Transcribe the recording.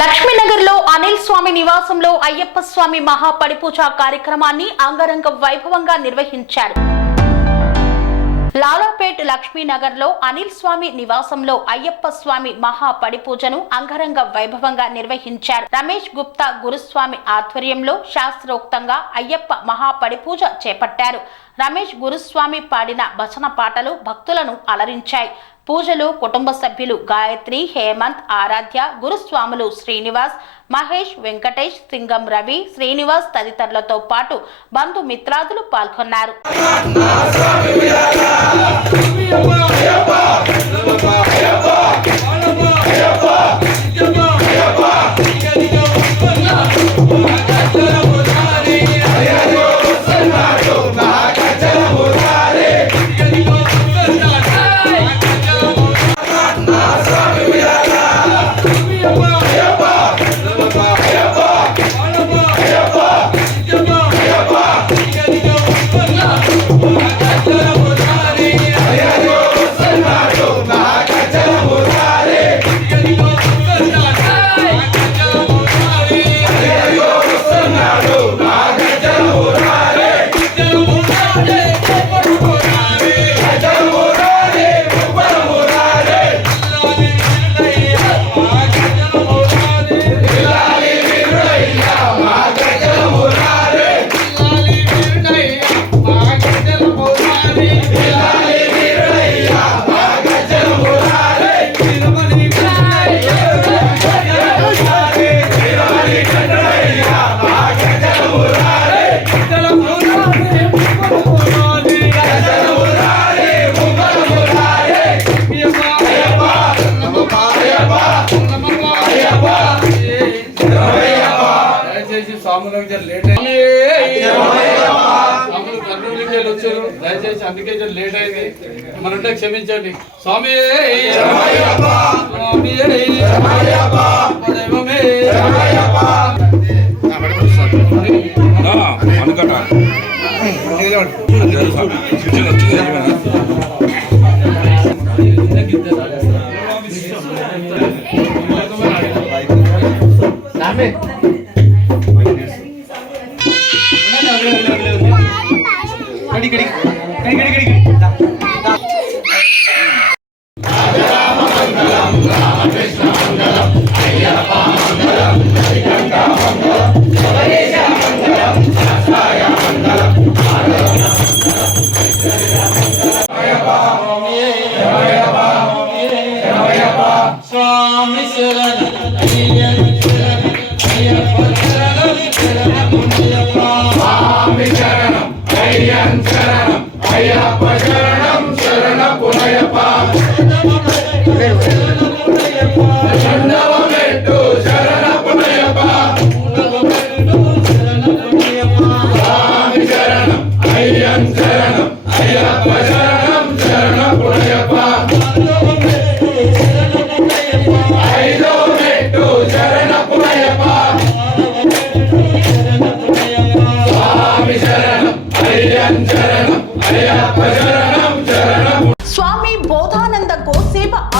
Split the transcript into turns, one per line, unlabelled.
లక్ష్మీనగర్లో అనిల్ స్వామి నివాసంలో అయ్యప్ప స్వామి మహాపడిపూజ కార్యక్రమాన్ని అంగరంగ వైభవంగా నిర్వహించారు. లాలాపేట్ లక్ష్మీనగర్లో అనిల్ స్వామి నివాసంలో అయ్యప్ప స్వామి మహా పడిపూజను అంగరంగ వైభవంగా నిర్వహించారు. రమేష్ గుప్తా గురుస్వామి ఆధ్వర్యంలో శాస్త్రోక్తంగా అయ్యప్ప మహా పడిపూజ చేపట్టారు. రమేష్ గురుస్వామి పాడిన భజన పాటలు భక్తులను అలరించాయి. పూజలు కుటుంబ సభ్యులు గాయత్రి హేమంత్ ఆరాధ్య గురుస్వాములు శ్రీనివాస్ మహేష్ వెంకటేష్ సింగం రవి శ్రీనివాస్ తదితరులతో పాటు బంధుమిత్రాదులు పాల్గొన్నారు
దయచేసి స్వాములకు జర లేట్ అయింది. స్వాములు కర్నూలుకి వచ్చారు. దయచేసి అందుకే జర లేట్ అయింది. మనంటే క్షమించండి. స్వామి! స్వామి! దైవమే.
అనుకట
స్వామి